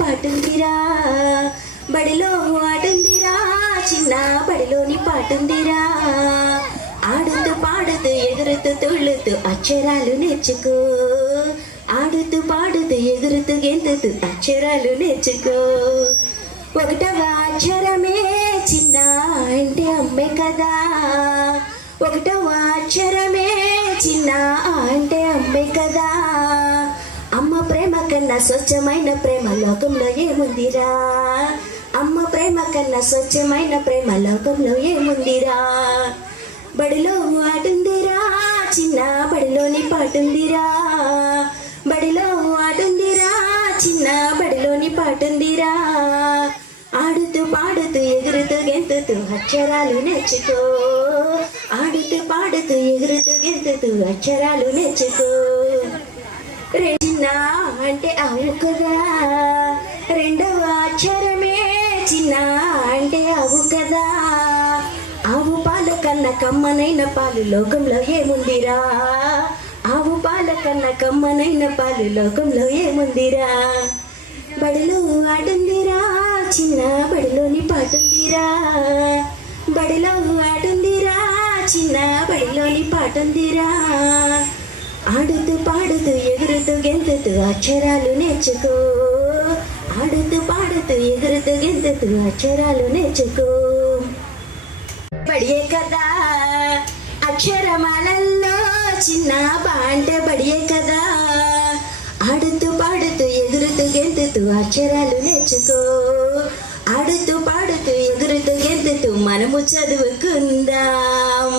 పాటుందిరా, బడిలో ఆటుందిరా, చిన్న బడిలోని పాటుందిరా. ఆడుతూ పాడుతూ ఎగురుతూ తుళ్ళుతూ అక్షరాలు నేర్చుకో, ఆడుతూ పాడుతూ ఎగురుతూ గెంతుతూ అక్షరాలు నేర్చుకో. ఒకటవ అక్షరమే చిన్న అంటే అమ్మే కదా, ఒకటవ అక్షరమే చిన్న అంటే అమ్మే కదా. అమ్మ ప్రేమ కన్నా స్వచ్ఛమైన ప్రేమ లోకంలో ఏముందిరా, అమ్మ ప్రేమ కన్నా స్వచ్ఛమైన ప్రేమ లోకంలో ఏముందిరా. బడిలో ఆటుందిరా, చిన్న బడిలోని పాటుందిరా, బడిలో ఆటుందిరా, చిన్న బడిలోని పాటుందిరా. ఆడుతూ పాడుతూ ఎగురుతూ గెంతుతూ అక్షరాలు నేర్చుకో, ఆడుతూ పాడుతూ ఎగురుతూ గెంతుతూ అక్షరాలు నేర్చుకో. చిన్న అంటే అవు కదా, రెండవ అక్షరమే చిన్న అంటే అవు కదా. ఆవు పాలు కన్నా కమ్మనైన పాలు లోకంలో ఏముందిరా, ఆవు పాలు కన్నా కమ్మనైన పాలు లోకంలో ఏముందిరా. బడిలో ఆడుందిరా, చిన్న బడిలోని పాటుందిరా, బడిలో ఆడుందిరా, చిన్న బడిలోని పాటుందిరా. ఆడుతూ పాడుతూ ఎగురుతూ గెంతుతూ అక్షరాలు నేర్చుకో, ఆడుతూ పాడుతూ ఎగురుతూ గెంతుతూ అక్షరాలు నేర్చుకో. బడియే కదా అక్షరమాలల్లో చిన్న అంటే బడియే కదా. ఆడుతూ పాడుతూ ఎగురుతూ గెంతుతూ అక్షరాలు నేర్చుకో, ఆడుతూ పాడుతూ ఎగురుతూ గెంతుతూ మనము చదువుకుందాం.